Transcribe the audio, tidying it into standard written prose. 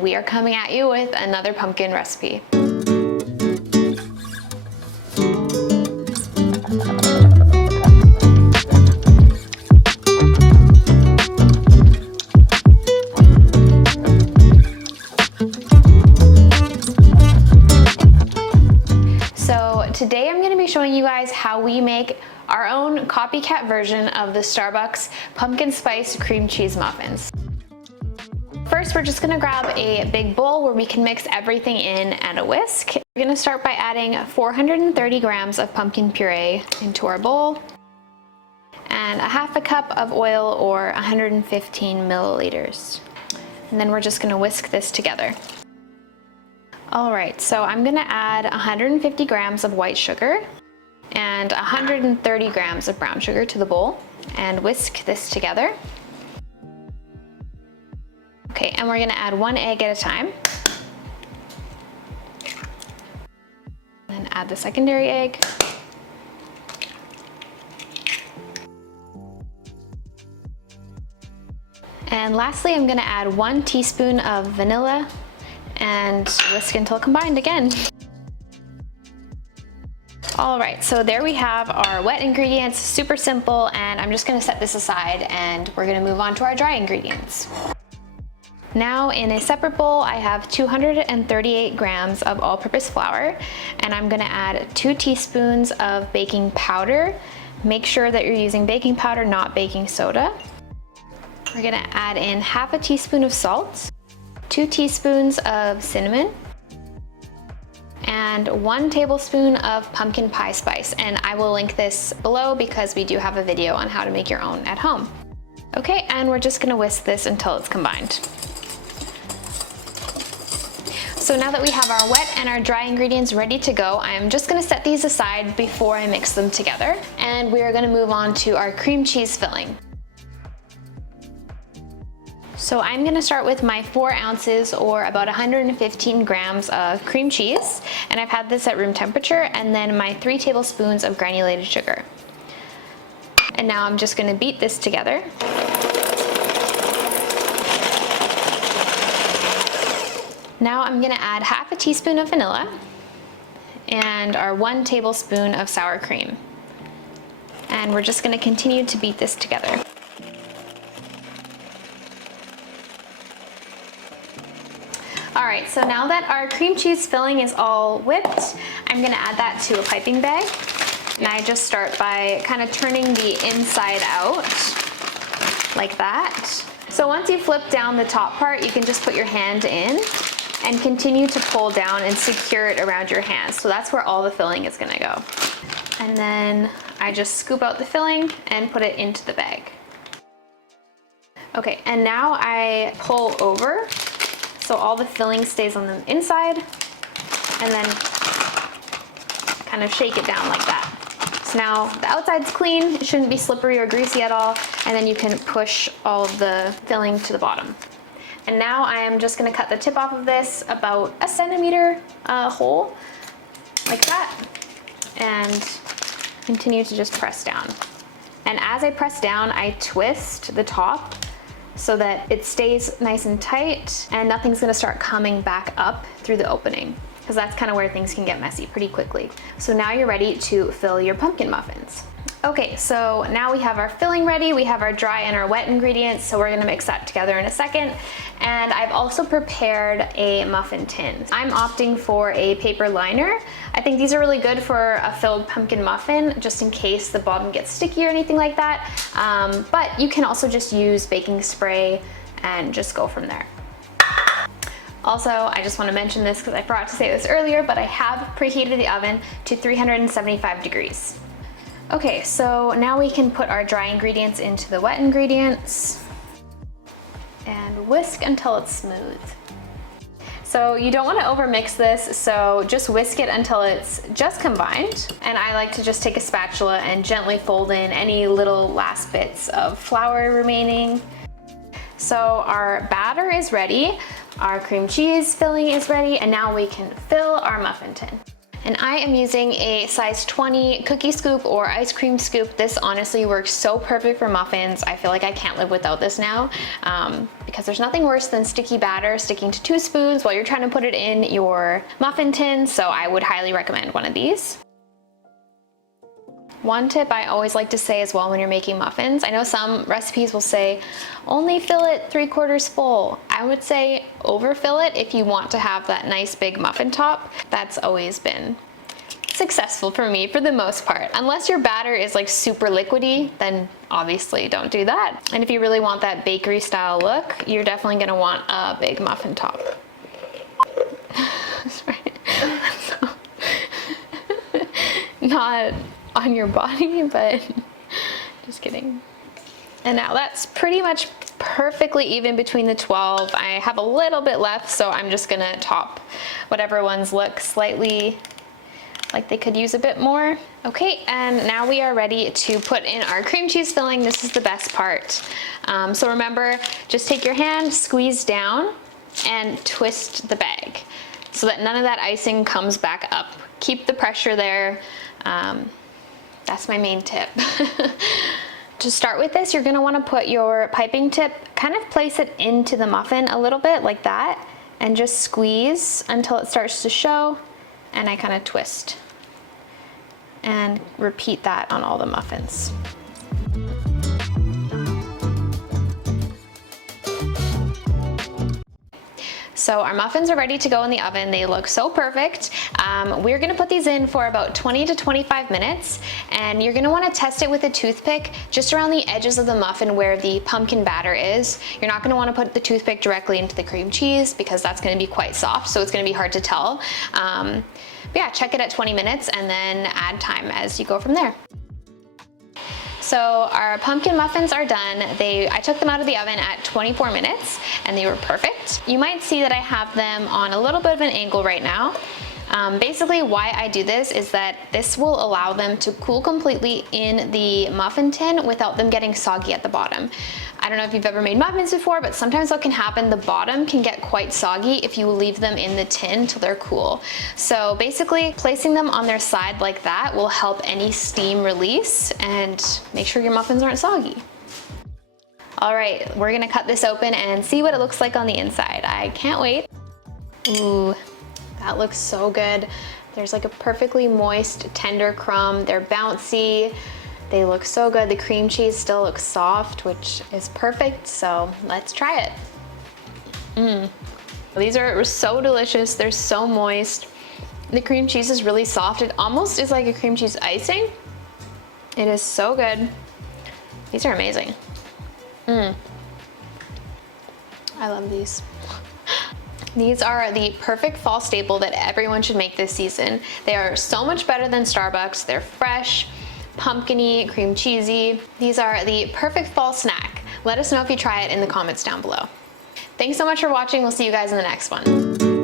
We are coming at you with another pumpkin recipe. So today I'm going to be showing you guys how we make our own copycat version of the Starbucks pumpkin spice cream cheese muffins. First, we're just gonna grab a big bowl where we can mix everything in and a whisk. We're gonna start by adding 430 grams of pumpkin puree into our bowl and a half a cup of oil or 115 milliliters. And then we're just gonna whisk this together. All right, so I'm gonna add 150 grams of white sugar and 130 grams of brown sugar to the bowl and whisk this together. Okay, and we're gonna add 1 egg at a time. Then add the secondary egg. And lastly, I'm gonna add 1 teaspoon of vanilla and whisk until combined again. All right, so there we have our wet ingredients, super simple, and I'm just gonna set this aside and we're gonna move on to our dry ingredients. Now in a separate bowl, I have 238 grams of all-purpose flour, and I'm gonna add 2 teaspoons of baking powder. Make sure that you're using baking powder, not baking soda. We're gonna add in half a teaspoon of salt, 2 teaspoons of cinnamon, and 1 tablespoon of pumpkin pie spice. And I will link this below because we do have a video on how to make your own at home. Okay, and we're just gonna whisk this until it's combined. So now that we have our wet and our dry ingredients ready to go, I'm just gonna set these aside before I mix them together. And we are gonna move on to our cream cheese filling. So I'm gonna start with my 4 ounces or about 115 grams of cream cheese. And I've had this at room temperature, and then my 3 tablespoons of granulated sugar. And now I'm just gonna beat this together. Now I'm gonna add half a teaspoon of vanilla and our 1 tablespoon of sour cream. And we're just gonna continue to beat this together. All right, so now that our cream cheese filling is all whipped, I'm gonna add that to a piping bag. And I just start by kind of turning the inside out like that. So once you flip down the top part, you can just put your hand in and continue to pull down and secure it around your hands. So that's where all the filling is gonna go. And then I just scoop out the filling and put it into the bag. Okay, and now I pull over so all the filling stays on the inside, and then kind of shake it down like that. So now the outside's clean, it shouldn't be slippery or greasy at all, and then you can push all of the filling to the bottom. And now I am just gonna cut the tip off of this about a centimeter hole, like that, and continue to just press down. And as I press down, I twist the top so that it stays nice and tight and nothing's gonna start coming back up through the opening, because that's kind of where things can get messy pretty quickly. So now you're ready to fill your pumpkin muffins. Okay, so now we have our filling ready, we have our dry and our wet ingredients, so we're gonna mix that together in a second. And I've also prepared a muffin tin. I'm opting for a paper liner. I think these are really good for a filled pumpkin muffin, just in case the bottom gets sticky or anything like that. But you can also just use baking spray and just go from there. Also, I just want to mention this because I forgot to say this earlier, but I have preheated the oven to 375 degrees. Okay, so now we can put our dry ingredients into the wet ingredients and whisk until it's smooth. So you don't want to overmix this, so just whisk it until it's just combined. And I like to just take a spatula and gently fold in any little last bits of flour remaining. So our batter is ready, our cream cheese filling is ready, and now we can fill our muffin tin. And I am using a size 20 cookie scoop or ice cream scoop. This honestly works so perfect for muffins. I feel like I can't live without this now because there's nothing worse than sticky batter sticking to 2 spoons while you're trying to put it in your muffin tin. So I would highly recommend one of these. One tip I always like to say as well when you're making muffins, I know some recipes will say only fill it 3/4 full. I would say overfill it if you want to have that nice big muffin top. That's always been successful for me for the most part. Unless your batter is like super liquidy, then obviously don't do that. And if you really want that bakery style look, you're definitely gonna want a big muffin top. Sorry. Not on your body, but just kidding. And now that's pretty much perfectly even between the 12. I have a little bit left, so I'm just gonna top whatever ones look slightly like they could use a bit more. Okay, and now we are ready to put in our cream cheese filling. This is the best part. So remember, just take your hand, squeeze down, and twist the bag so that none of that icing comes back up. Keep the pressure there. That's my main tip. To start with this, you're gonna wanna put your piping tip, kind of place it into the muffin a little bit like that, and just squeeze until it starts to show, and I kind of twist. And repeat that on all the muffins. So our muffins are ready to go in the oven. They look so perfect. We're gonna put these in for about 20 to 25 minutes, and you're gonna wanna test it with a toothpick just around the edges of the muffin where the pumpkin batter is. You're not gonna wanna put the toothpick directly into the cream cheese because that's gonna be quite soft, so it's gonna be hard to tell. But yeah, check it at 20 minutes and then add time as you go from there. So our pumpkin muffins are done. I took them out of the oven at 24 minutes and they were perfect. You might see that I have them on a little bit of an angle right now. Basically why I do this is that this will allow them to cool completely in the muffin tin without them getting soggy at the bottom. I don't know if you've ever made muffins before, but sometimes what can happen, the bottom can get quite soggy if you leave them in the tin till they're cool. So basically placing them on their side like that will help any steam release and make sure your muffins aren't soggy. All right, we're gonna cut this open and see what it looks like on the inside. I can't wait. Ooh, that looks so good. There's like a perfectly moist, tender crumb. They're bouncy. They look so good. The cream cheese still looks soft, which is perfect, so let's try it. These are so delicious. They're so moist. The cream cheese is really soft. It almost is like a cream cheese icing. It is so good. These are amazing. I love these. These are the perfect fall staple that everyone should make this season. They are so much better than Starbucks. They're fresh, pumpkin-y, cream cheesy. These are the perfect fall snack. Let us know if you try it in the comments down below. Thanks so much for watching. We'll see you guys in the next one.